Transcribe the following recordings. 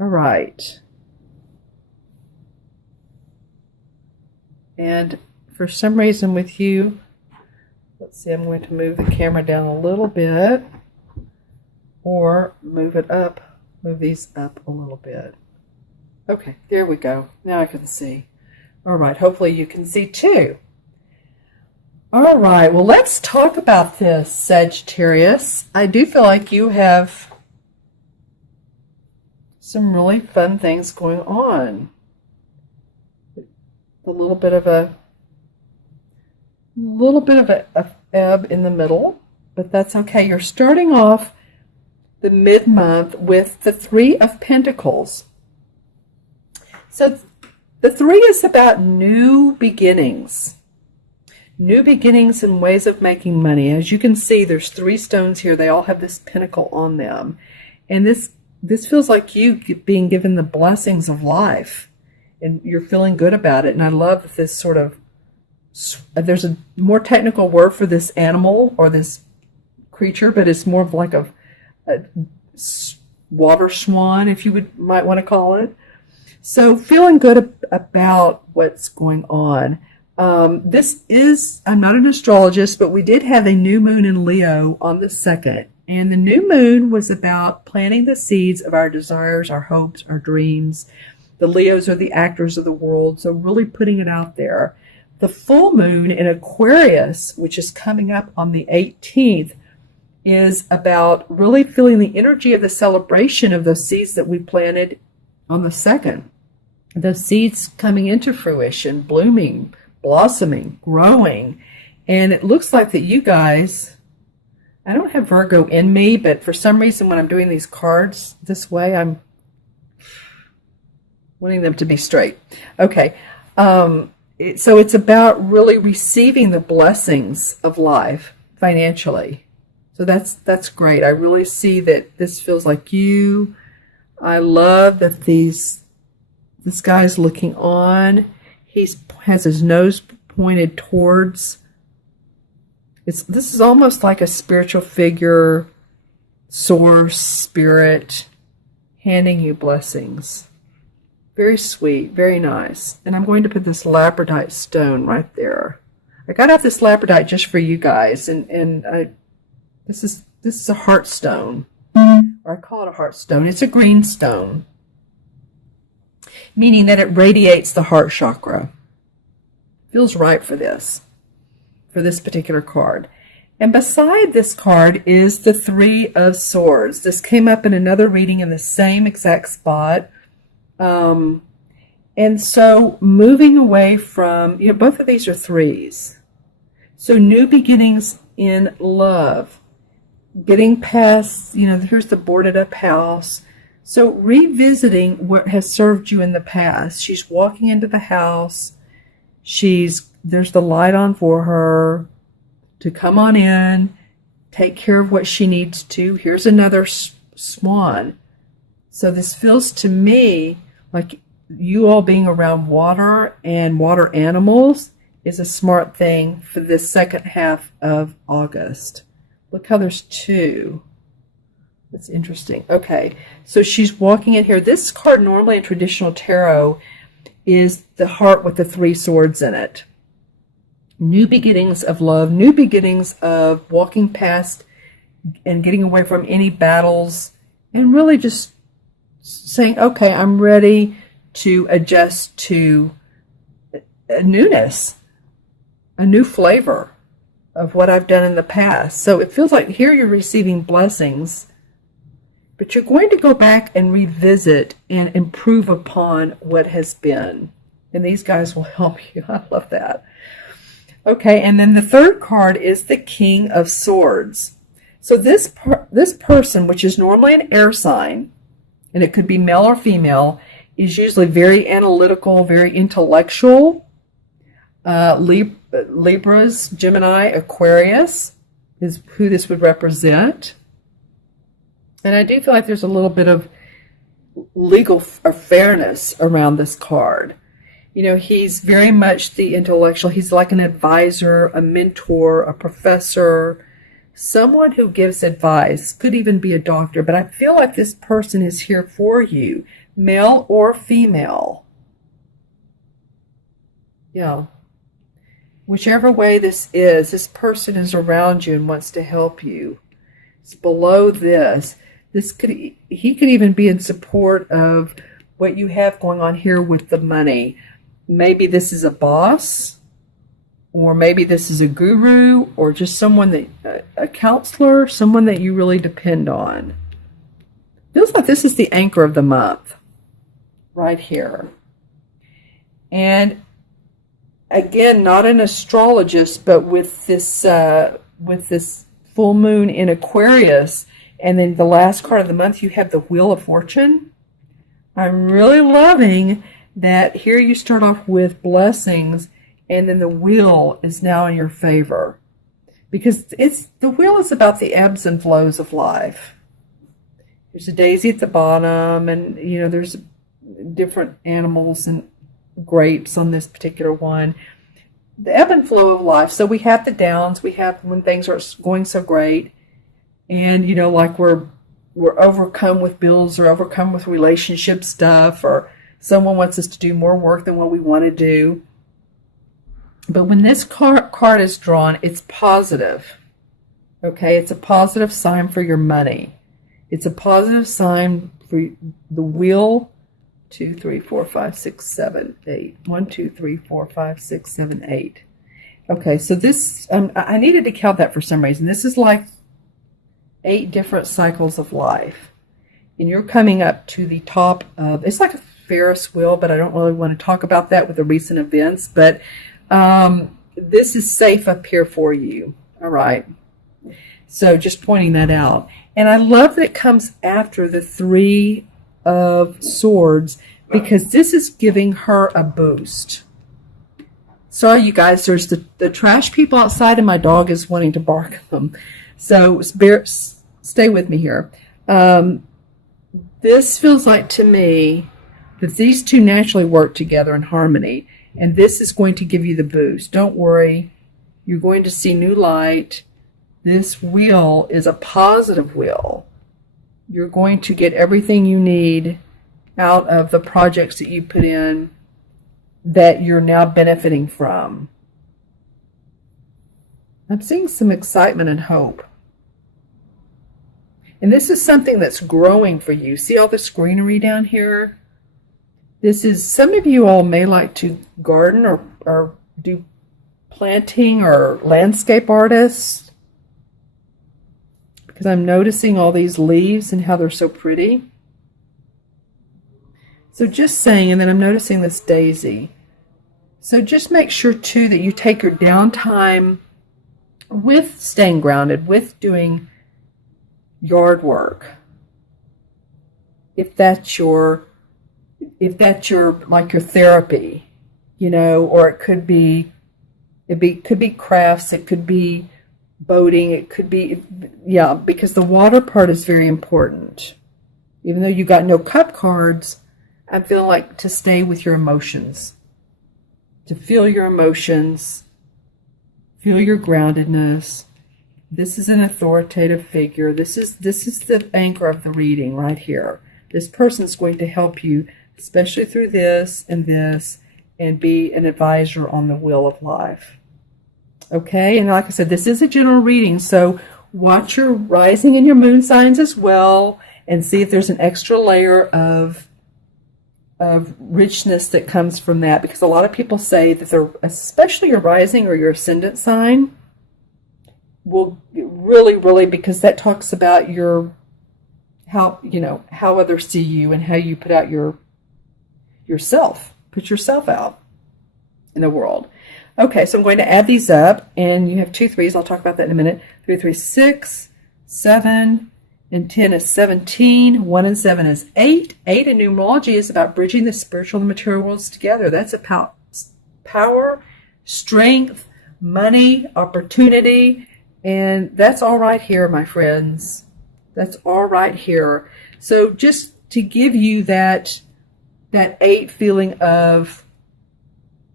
All right. And for some reason with you, let's see, I'm going to move the camera down a little bit or move it up, move these up a little bit. Okay, there we go. Now I can see. All right, hopefully you can see too. All right, well, let's talk about this, Sagittarius. I do feel like you have some really fun things going on. A little bit of a ebb in the middle, but that's okay. You're starting off the mid-month with the Three of Pentacles. So the 3 is about new beginnings. New beginnings and ways of making money. As you can see, there's 3 stones here. They all have this pentacle on them. And this feels like you being given the blessings of life. And you're feeling good about it. And I love that this sort of, there's a more technical word for this animal or this creature, but it's more of like a water swan, if you might want to call it. So feeling good about what's going on. This is, I'm not an astrologist, but we did have a new moon in Leo on the 2nd. And the new moon was about planting the seeds of our desires, our hopes, our dreams. The Leos are the actors of the world, so really putting it out there. The full moon in Aquarius, which is coming up on the 18th, is about really feeling the energy of the celebration of those seeds that we planted on the 2nd. Those seeds coming into fruition, blooming, blossoming, growing. And it looks like that you guys, I don't have Virgo in me, but for some reason when I'm doing these cards this way, I'm wanting them to be straight. Okay. So it's about really receiving the blessings of life financially. So that's great. I really see that this feels like you. I love that this guy's looking on. He has his nose pointed towards. This is almost like a spiritual figure, source, spirit, handing you blessings. Very sweet, very nice. And I'm going to put this labradorite stone right there. I got out this labradorite just for you guys, and this is a heart stone, or I call it a heart stone. It's a green stone, meaning that it radiates the heart chakra. Feels right for this particular card. And beside this card is the 3 of Swords. This came up in another reading in the same exact spot. And so moving away from, both of these are 3s. So new beginnings in love. Getting past, here's the boarded up house. So revisiting what has served you in the past. She's walking into the house. There's the light on for her to come on in, take care of what she needs to. Here's another swan. So this feels to me like you all being around water and water animals is a smart thing for this second half of August. Look how there's 2. That's interesting. Okay, so she's walking in here. This card normally in traditional tarot is the heart with the 3 swords in it. New beginnings of love, new beginnings of walking past and getting away from any battles, and really just saying, okay, I'm ready to adjust to a newness, a new flavor of what I've done in the past. So it feels like here you're receiving blessings, but you're going to go back and revisit and improve upon what has been. And these guys will help you. I love that. Okay, and then the third card is the King of Swords. So this person, which is normally an air sign, and it could be male or female, is usually very analytical, very intellectual. Libras, Gemini, Aquarius is who this would represent. And I do feel like there's a little bit of legal fairness around this card. He's very much the intellectual. He's like an advisor, a mentor, a professor, someone who gives advice, could even be a doctor, but I feel like this person is here for you, male or female. Yeah. Whichever way this person is around you and wants to help you. It's below this. He could even be in support of what you have going on here with the money. Maybe this is a boss, or maybe this is a guru, or just someone that, a counselor, someone that you really depend on. Feels like this is the anchor of the month, right here. And again, not an astrologist, but with this full moon in Aquarius, and then the last card of the month, you have the Wheel of Fortune. I'm really loving that here you start off with blessings, and then the wheel is now in your favor. Because the wheel is about the ebbs and flows of life. There's a daisy at the bottom, and there's different animals and grapes on this particular one. The ebb and flow of life. So we have the downs, we have when things are going so great, and like we're overcome with bills, or overcome with relationship stuff, or someone wants us to do more work than what we want to do. But when this card is drawn, it's positive. Okay, it's a positive sign for your money. It's a positive sign for the wheel. 2, 3, 4, 5, 6, 7, 8. 1, 2, 3, 4, 5, 6, 7, 8. Okay, so this, I needed to count that for some reason. This is like 8 different cycles of life. And you're coming up to the top of, it's like a Ferris wheel, but I don't really want to talk about that with the recent events. But this is safe up here for you. All right. So just pointing that out. And I love that it comes after the 3 of Swords, because this is giving her a boost. Sorry, you guys, there's the trash people outside, and my dog is wanting to bark at them. So stay with me here. This feels like to me that these two naturally work together in harmony, and this is going to give you the boost. Don't worry. You're going to see new light. This wheel is a positive wheel. You're going to get everything you need out of the projects that you put in that you're now benefiting from. I'm seeing some excitement and hope. And this is something that's growing for you. See all this greenery down here? This is, some of you all may like to garden or do planting or landscape artists. Because I'm noticing all these leaves and how they're so pretty. So just saying, and then I'm noticing this daisy. So just make sure too that you take your downtime with staying grounded, with doing yard work. If that's your like your therapy, or it could be crafts, it could be boating, it could be, yeah, because the water part is very important. Even though you got no cup cards, I feel like to stay with your emotions, to feel your emotions, feel your groundedness. This is an authoritative figure. This is the anchor of the reading right here. This person is going to help you, especially through this, and be an advisor on the wheel of life. Okay, and like I said, this is a general reading, so watch your rising and your moon signs as well, and see if there's an extra layer of richness that comes from that, because a lot of people say that they're, especially your rising or your ascendant sign, will really, because that talks about how others see you and how you put out yourself, put yourself out in the world. Okay, so I'm going to add these up, and you have 2 3s. I'll talk about that in a minute. 3, 3, 6, 7, and 10 is 17. 1 and 7 is 8. 8 in numerology is about bridging the spiritual and material worlds together. That's about power, strength, money, opportunity, and that's all right here, my friends. That's all right here. So just to give you that 8 feeling of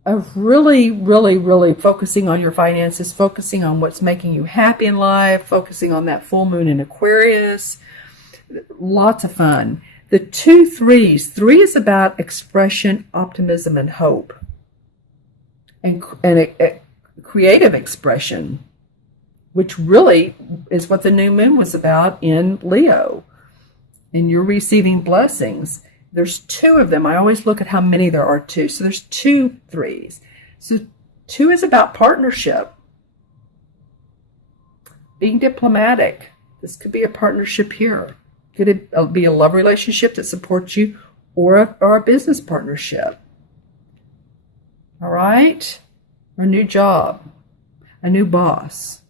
of really, really, really focusing on your finances, focusing on what's making you happy in life, focusing on that full moon in Aquarius. Lots of fun. The 2 3s. 3 is about expression, optimism, and hope. And a creative expression, which really is what the new moon was about in Leo. And you're receiving blessings. There's 2 of them. I always look at how many there are 2. So there's 2 3s. So 2 is about partnership. Being diplomatic. This could be a partnership here. Could it be a love relationship that supports you, or a business partnership? All right? Or a new job, a new boss.